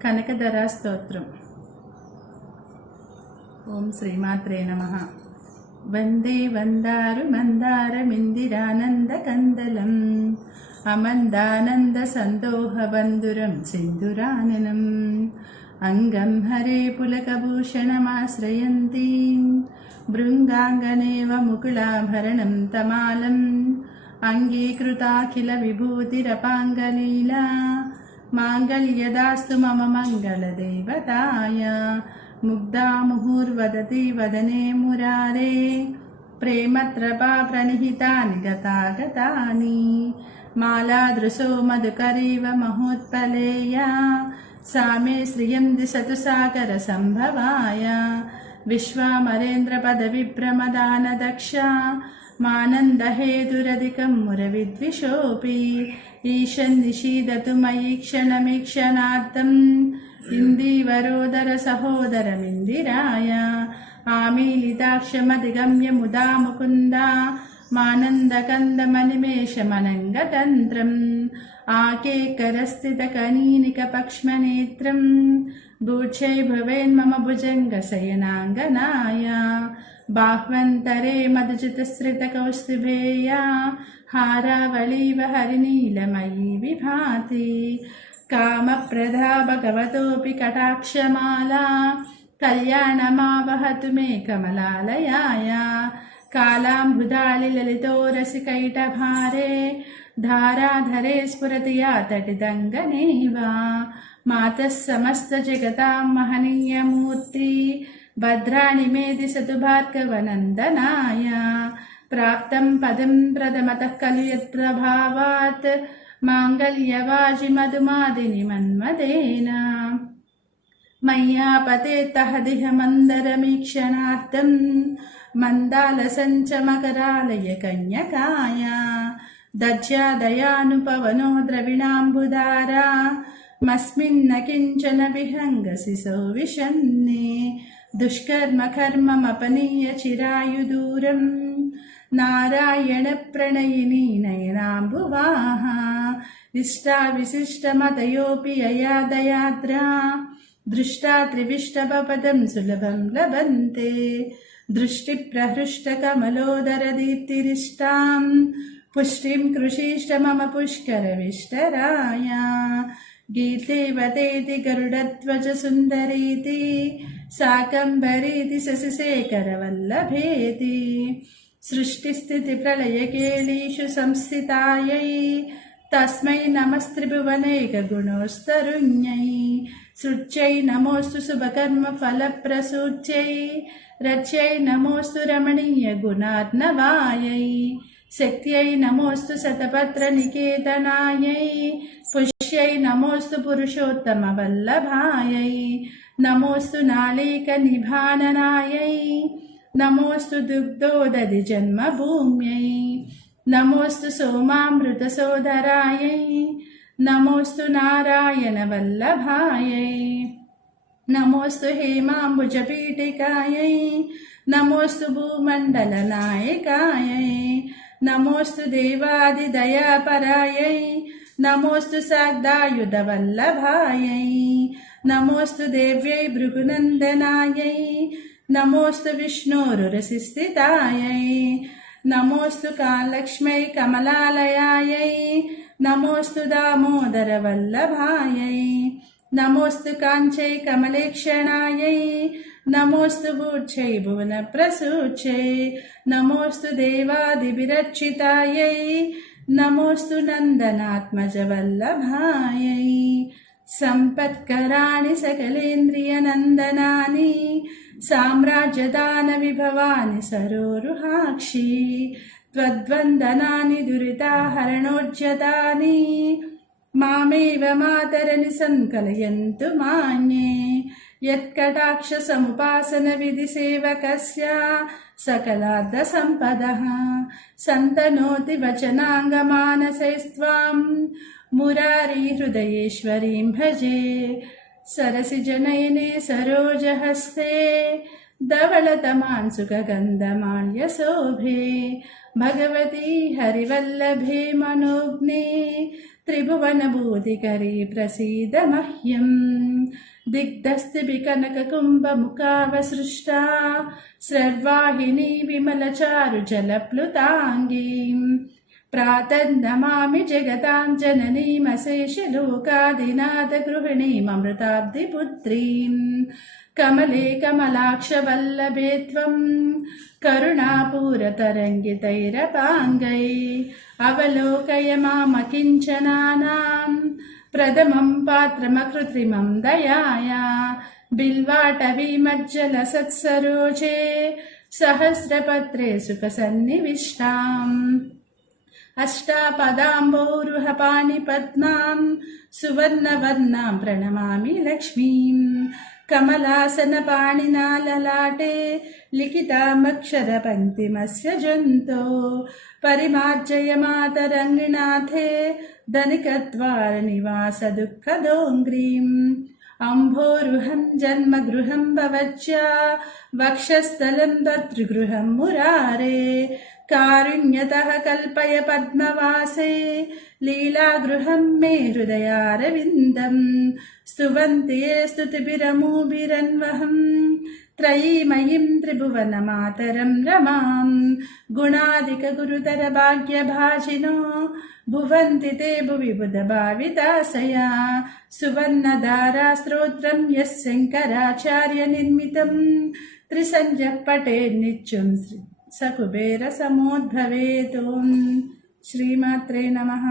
కనకధరా స్తోత్రం. ఓం శ్రీమాత్రే నమః. వందే వందారు మందారమిందిరానంద కందలం అమందానంద సందోహ బంధురం సింధురాననం అంగం హరే పులకభూషణమాశ్రయంతి భృంగాంగనేవ ముకుళాభరణం తమాలం అంగీకృతాఖిల విభూతిరపాంగలీలా మాంగళ్యదాస్తు మమ మంగళదేవతాయ ముగ్ధా ముహుర్వదతి వదనే మురారే ప్రేమత్రపా ప్రణిహితాని గతాగతాని మాలాదృశో మధుకరీవ మహోత్పలేయ సామే శ్రియం దిశతు సాగర సంభవాయ విశ్వామరేంద్ర పదవిభ్రమదాన దక్ష మానందహేతురధికం మురవిద్విషోపి ఈశన్ నిషీదతు మయి క్షణమీక్షణార్థం ఇందీవరోదర సహోదరమిందిరాయ ఆమీలితాక్షమధిగమ్య ముదా ముకుంద మానందకందమనిమేషమనంగతంత్రం ఆకేకరస్థితకనీనికపక్ష్మనేత్రం భూక్షై భవేన్మమ భుజంగశయనాంగనాయ బాహ్వంతరే మధుజితశ్రితకౌస్తుభేయ హారావళీవ హరినీలమయీ విభాతి కామప్రదా భగవతోపి కటాక్షమాలా కళ్యాణమావహతు మే కమలాలయాయ కాలాంబుదాళి లలితోరసికైటభారే ధారాధరే స్ఫురతి యా తటిదంగనేవ మాతః సమస్త జగతాం మహనీయమూర్తి భద్రాణి మే దిశతు భార్గవనందనాయ ప్రాప్తం పదం ప్రథమతః ఖలు యత్ప్రభావాత్ మాంగళ్యవాజి మధుమాదిని మన్మదేన మయ్యాపతేత్తహదిహ మందరమీక్షణార్థం మందాలసంచమకరాలయ కన్యకాయ దజ్యాదయానుపవనో ద్రవిణాంబుదారా మస్మిన్న కించన విహంగసిసో విషన్నే దుష్కర్మ కర్మమపనీయ చిరాయుదూరం నారాయణ ప్రణయిని నయనాంబువాహ ఇష్టా విశిష్టమతయోపి యయా దయాద్రా దృష్టా త్రివిష్టపదం సులభం లభంతే దృష్టి ప్రహృష్ట కమలోదర దీప్తిరిష్టాం పుష్టిం కృషిష్ట మమ పుష్కర విష్టరాయ గీతేవతేతి గరుడధ్వజ సుందరీతి శాకంబరీతి శశిశేఖరవల్లభేతి సృష్టిస్థితి ప్రళయకేళీషు సంస్థితాయై తస్మై నమస్త్రిభువనైక గుణోస్తరుణ్యై సృచ్యై నమోస్తు శుభకర్మ ఫలప్రసూచ్యై రచ్యై నమోస్తు రమణీయ గుణార్ణవాయై శక్త్యై నమోస్తు శతపత్ర నికేతనాయై పుష్యై నమోస్తు పురుషోత్తమ వల్లభాయై నమోస్తు నాళీక నిభాననాయై నమోస్తు దుగ్ధోదధి జన్మభూమ్యై నమోస్తు సోమామృత సోదరాయై నమోస్తు నారాయణ వల్లభాయై నమోస్తు హేమాంబుజపీఠికాయై నమోస్తు భూమండల నాయకాయై నమోస్తు దేవాదిదయాపరాయై నమోస్తు సాగ్దాయుధ వల్లభాయై నమోస్తు దేవ్యై భృగునందనాయై నమోస్తు విష్ణోరురసిస్థితాయై నమోస్తు కాలక్ష్మై కమలాలయాయై నమోస్తు దామోదర వల్లభాయై నమోస్తు కాంచై కమలేక్షణాయై నమోస్తు భూర్చై భువన ప్రసూచై నమోస్తు దేవాదిభిరక్షితాయై నమోస్తు నందనాత్మజ వల్లభాయై సంపత్కరాణి సకలేంద్రియనందనాని సామ్రాజ్యదాన విభవాని సరోరుహాక్షి త్వద్వందనాని దురితాహరణోజ్జతాని మామేవ మాతరని సంకలయంతు మాన్యే యత్కటాక్ష సముపాసన విధి సేవకస్య సకలార్థ సంపదః సంతనోతి వచనాంగమానసైస్త్వాం మురారీ హృదయేశ్వరీం భజే సరసిజనయనే సరోజహస్తే धवलतमांसुकगन्धमाल्यशोभे भगवती हरिवल्लभे मनोज्ञे त्रिभुवनभूतिकरी प्रसीद मह्यं दिग्धस्तिभि कनककुम्भमुखावसृष्टा स्रर्वाहिनी विमलचारुजलप्लुताङ्गीं प्रातन्नमामि जगतां जननीमशेषलोकादिनाथगृहिणीममृताब्धिपुत्रीं कमले कमलाक्षवल्लभे त्वं करुणापूरतरङ्गितैरपाङ्गै अवलोकय मामकिञ्चनानां प्रथमं पात्रमकृत्रिमं दयाया बिल्वाटवीमज्जलसत्सरोजे सहस्रपत्रे सुखसन्निविष्टाम् अष्टापदाम्बोरुहपाणिपद्मां सुवर्णवर्णां प्रणमामि लक्ष्मीं कमलासनपाणिना ललाटे लिखितामक्षरपङ्क्तिमस्य जन्तो परिमार्जय मातरङ्गिनाथे धनिकद्वारनिवासदुःखदोङ्घ्रीम् अम्भोरुहं जन्मगृहं भवज्या वक्षस्थलं भर्तृगृहं मुरारे कारुण्यतः कल्पय पद्मवासे लीलागृहं मे हृदयारविन्दं स्तुवन्ति ये स्तुतिभिरमूभिरन्वहं त्रयीमयीं त्रिभुवनमातरं रमां गुणादिकगुरुतरभाग्यभाजिनो भुवन्ति ते भुवि बुधभाविताशया सुवर्णधारास्त्रोत्रं यः शङ्कराचार्यनिर्मितं त्रिसन्ध्यः पठेन्नित्यं सकुबेरसमोद्भवेत्। ॐ श्रीमात्रे नमः।